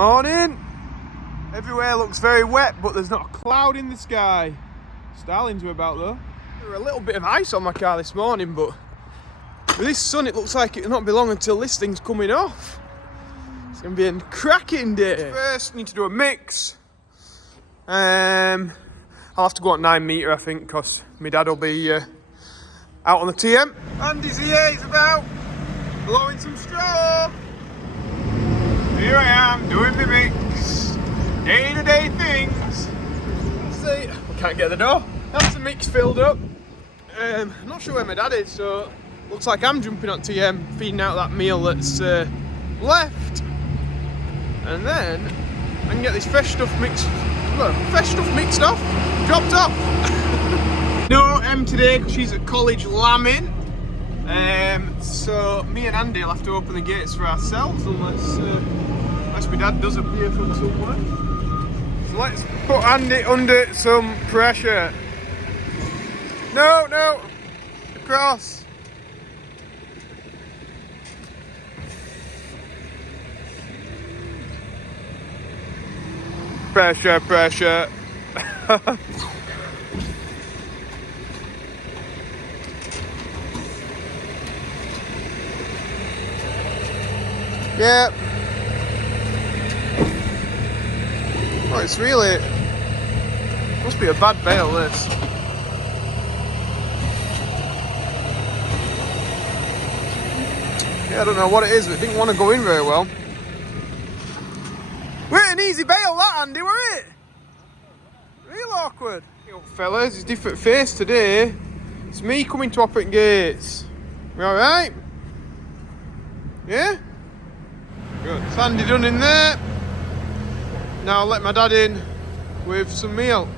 Morning. Everywhere looks very wet, but there's not a cloud in the sky. Starlings were about though. There were a little bit of ice on my car this morning, but with this sun it looks like it'll not be long until this thing's coming off. It's going to be a cracking day. First, need to do a mix. I'll have to go at 9 metre, I think, because my dad will be out on the TM. Andy's here, he's about blowing some straw. Here I am, doing my mix. Day-to-day things. Let's see. I can't get the door. That's the mix filled up. I'm not sure where my dad is, so looks like I'm jumping on TM, feeding out that meal that's left. And then I can get this fresh stuff mixed off, dropped off. No M today because she's at college lambing. So me and Andy will have to open the gates for ourselves unless my dad does appear from somewhere. So let's put Andy under some pressure. No, across. Pressure. Yeah. Oh, it's really... must be a bad bale, this. Yeah, I don't know what it is, but it didn't want to go in very well. We're an easy bail, that, Andy, were it? Real awkward. Hey up, fellas, it's a different face today. It's me coming to open gates. We alright? Yeah? Good. It's Andy done in there. Now I'll let my dad in with some meal.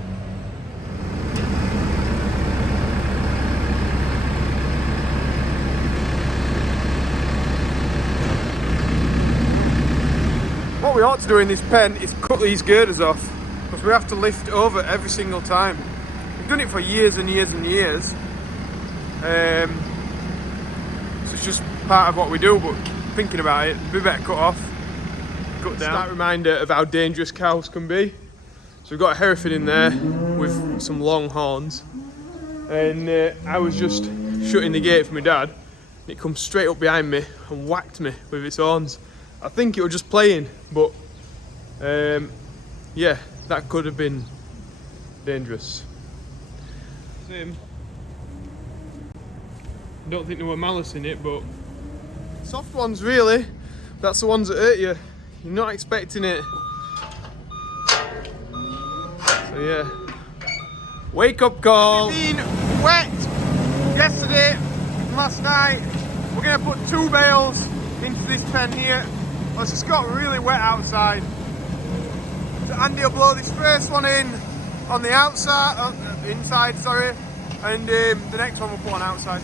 What we ought to do in this pen is cut these girders off, because we have to lift over every single time. We've done it for years and years and years. So it's just part of what we do, but thinking about it, we better cut off, cut down. That reminder of how dangerous cows can be. So we've got a Hereford in there with some long horns, and I was just shutting the gate for my dad, and it comes straight up behind me and whacked me with its horns. I think it was just playing, but yeah, that could have been dangerous. Same. I don't think there were malice in it, but soft ones really. That's the ones that hurt you. You're not expecting it. So yeah, wake up call. It's been wet yesterday, last night. We're gonna put 2 bales into this pen here. Well, it's just got really wet outside. So Andy will blow this first one in on the outside, inside, sorry, and the next one we'll put on outside.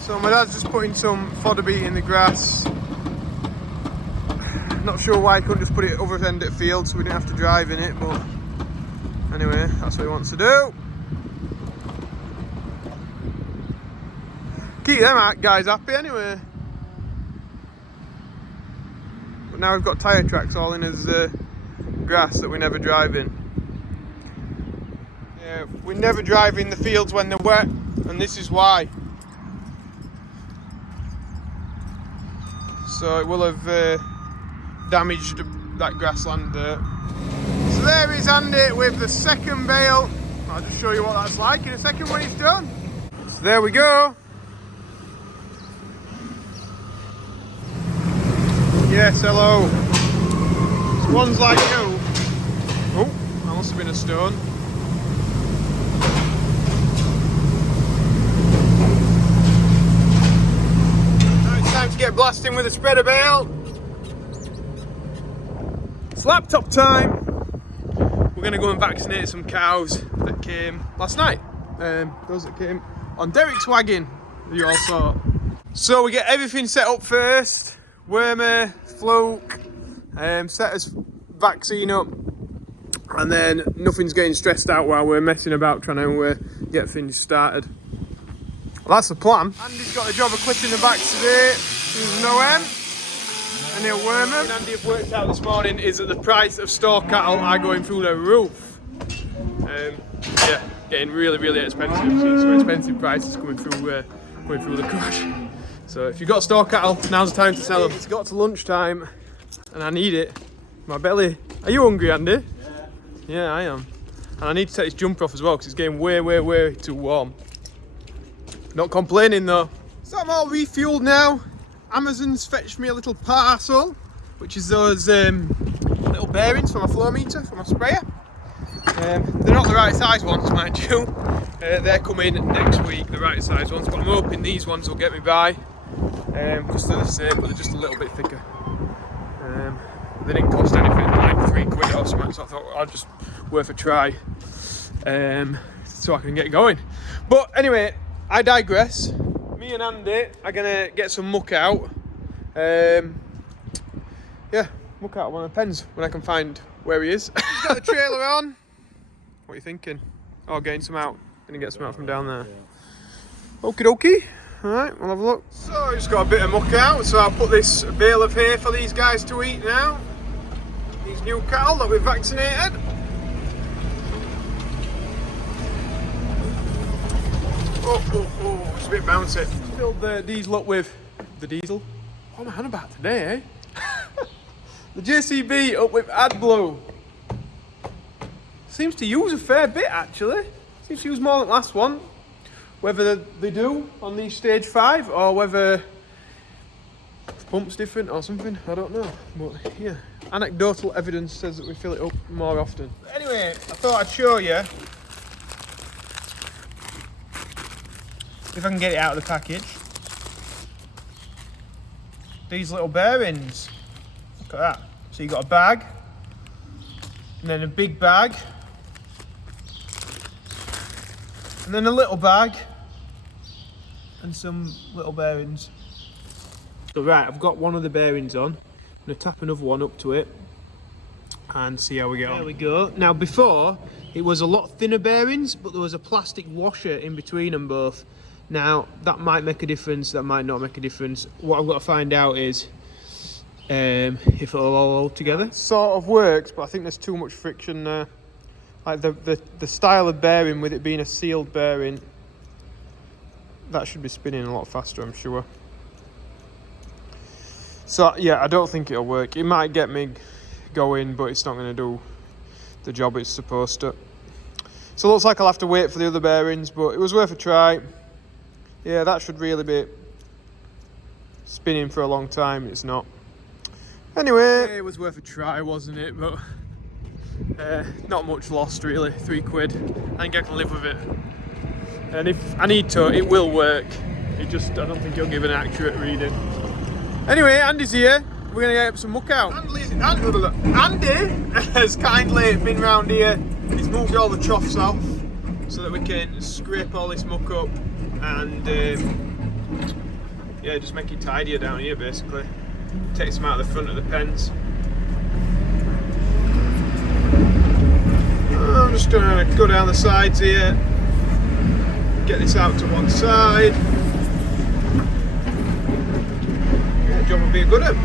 So my dad's just putting some fodder beet in the grass. Not sure why he couldn't just put it over the end of the field so we didn't have to drive in it, but anyway, that's what he wants to do. Keep them guys happy anyway. Now we've got tyre tracks all in as grass that we never drive in. Yeah, we never drive in the fields when they're wet, and this is why. So it will have damaged that grassland dirt. So there is Andy with the second bale. I'll just show you what that's like in a second when he's done. So there we go. Yes, hello. It's ones like you. Oh, that must have been a stone. Now it's time to get blasting with a spreader bale. It's laptop time. We're going to go and vaccinate some cows that came last night. Those that came on Derek's wagon, you all saw. So we get everything set up first. Wormer, fluke, set us vaccine up, and then nothing's getting stressed out while we're messing about trying to get things started. Well, that's the plan. Andy's got the job of clipping the backs today. There's no M. And Neil Wormer and Andy have worked out this morning is that the price of store cattle are going through the roof. Yeah, getting really, really expensive. See some expensive prices coming through the crush. So if you've got store cattle, now's the time to sell them. It's got to lunchtime and I need it. My belly. Are you hungry, Andy? Yeah. Yeah, I am. And I need to take this jumper off as well because it's getting way, way, way too warm. Not complaining though. So I'm all refueled now. Amazon's fetched me a little parcel, which is those little bearings for my flow meter, for my sprayer. They're not the right size ones, mind you. They're coming next week, the right size ones, but I'm hoping these ones will get me by. Because they're the same, but they're just a little bit thicker. They didn't cost anything, like £3 or something, so I thought I'd just worth a try. So I can get going. But anyway, I digress. Me and Andy are gonna get some muck out. Yeah, muck out one of the pens when I can find where he is. He's got the trailer on. What are you thinking? Oh, getting some out. Gonna get some out from down there. Okie dokie. Alright, we'll have a look. So I just got a bit of muck out, so I'll put this bale of hay for these guys to eat now. These new cattle that we've vaccinated. Oh, it's a bit bouncy. Filled the diesel up with the diesel. What am I on about today, eh? The JCB up with AdBlue. Seems to use a fair bit actually. Seems to use more than the last one. Whether they do on these stage 5 or whether the pump's different or something, I don't know. But yeah, anecdotal evidence says that we fill it up more often. But anyway, I thought I'd show you. If I can get it out of the package. These little bearings. Look at that. So you got a bag, and then a big bag, and then a little bag, and some little bearings. So right, I've got one of the bearings on. I'm going to tap another one up to it and see how we get on. There we go. Now before, it was a lot thinner bearings, but there was a plastic washer in between them both. Now, that might make a difference, that might not make a difference. What I've got to find out is if it'll all hold together. It sort of works, but I think there's too much friction there. Like the style of bearing, with it being a sealed bearing, that should be spinning a lot faster, I'm sure. So, yeah, I don't think it'll work. It might get me going, but it's not going to do the job it's supposed to. So it looks like I'll have to wait for the other bearings, but it was worth a try. Yeah, that should really be spinning for a long time. It's not. Anyway, it was worth a try, wasn't it? But not much lost really. £3. I think I can live with it. And if I need to, it will work. It just, I don't think it'll give an accurate reading. Anyway, Andy's here. We're gonna get some muck out. Andy has kindly been round here. He's moved all the troughs off so that we can scrape all this muck up. And yeah, just make it tidier down here basically. Takes them out of the front of the pens. I'm just gonna go down the sides here, get this out to one side. Yeah, job will be a good one.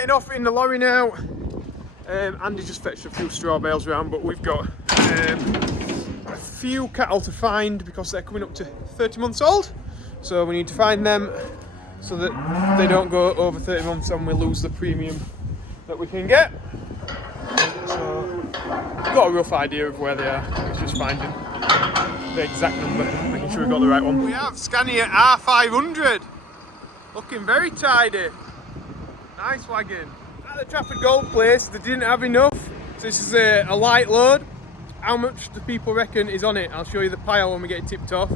getting off in the lorry now. Andy just fetched a few straw bales around, but we've got a few cattle to find because they're coming up to 30 months old. So we need to find them so that they don't go over 30 months and we lose the premium that we can get. So we've got a rough idea of where they are. It's just finding the exact number, making sure we've got the right one. We have Scania R500. Looking very tidy. Nice wagon. At the Trafford Gold place, they didn't have enough. So this is a light load. How much do people reckon is on it? I'll show you the pile when we get it tipped off.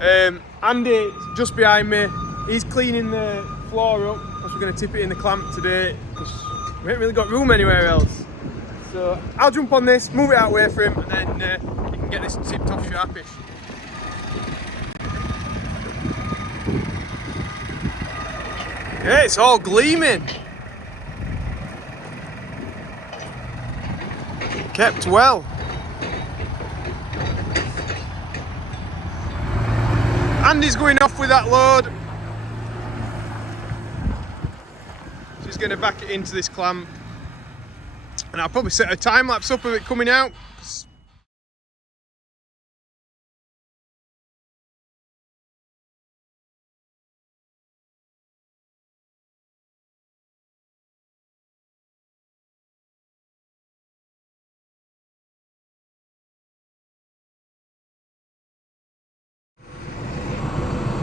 Andy, just behind me, he's cleaning the floor up because we're going to tip it in the clamp today because we haven't really got room anywhere else. So I'll jump on this, move it out way for him, and then he can get this tipped off sharpish. Yeah, it's all gleaming. Kept well. Andy's going off with that load. She's going to back it into this clamp. And I'll probably set a time lapse up of it coming out.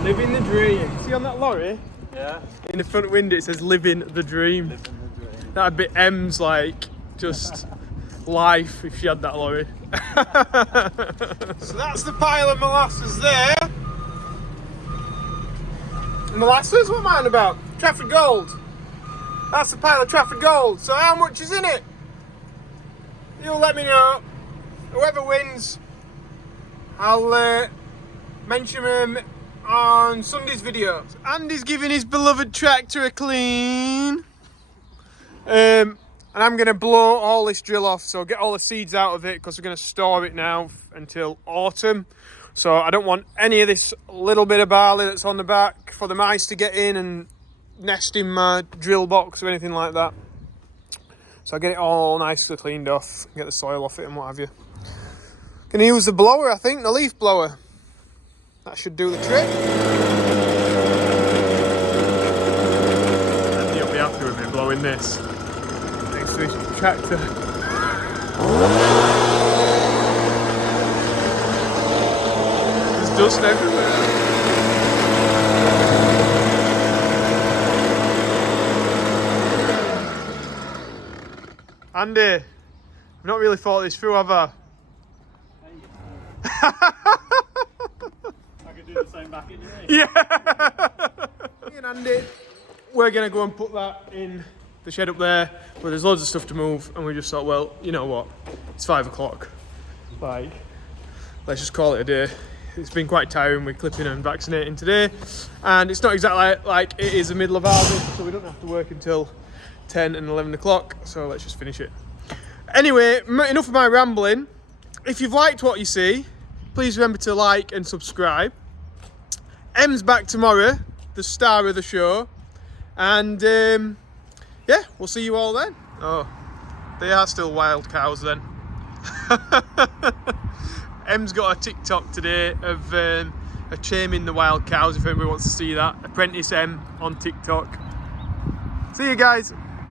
Living the dream. See on that lorry? Yeah. In the front window it says living the dream. Living the dream. That'd be M's like just life if she had that lorry. So that's the pile of molasses there. Molasses? What am I on about? Trafford Gold. That's the pile of Trafford Gold. So how much is in it? You'll let me know. Whoever wins, I'll mention them on Sunday's video. So Andy's giving his beloved tractor a clean. And I'm going to blow all this drill off, so get all the seeds out of it because we're going to store it now until autumn. So I don't want any of this little bit of barley that's on the back for the mice to get in and nest in my drill box or anything like that. So I get it all nicely cleaned off, get the soil off it and what have you. Gonna use the blower, I think, the leaf blower. That should do the trick. And you'll be happy with me blowing this next to his tractor. There's dust everywhere. Andy, I've not really thought this through, have I? I could do the same back in your ear. Yeah! Me and Andy, we're going to go and put that in the shed up there where there's loads of stuff to move, and we just thought, well, you know what? It's 5 o'clock. Like, let's just call it a day. It's been quite tiring with clipping and vaccinating today, and it's not exactly like it is the middle of harvest, so we don't have to work until 10 and 11 o'clock, so let's just finish it. Anyway, enough of my rambling. If you've liked what you see, please remember to like and subscribe. Em's back tomorrow, the star of the show, and yeah, we'll see you all then. Oh, they are still wild cows then. Em's got a TikTok today of her taming the wild cows, if anybody wants to see that. Apprentice M on TikTok. See you guys.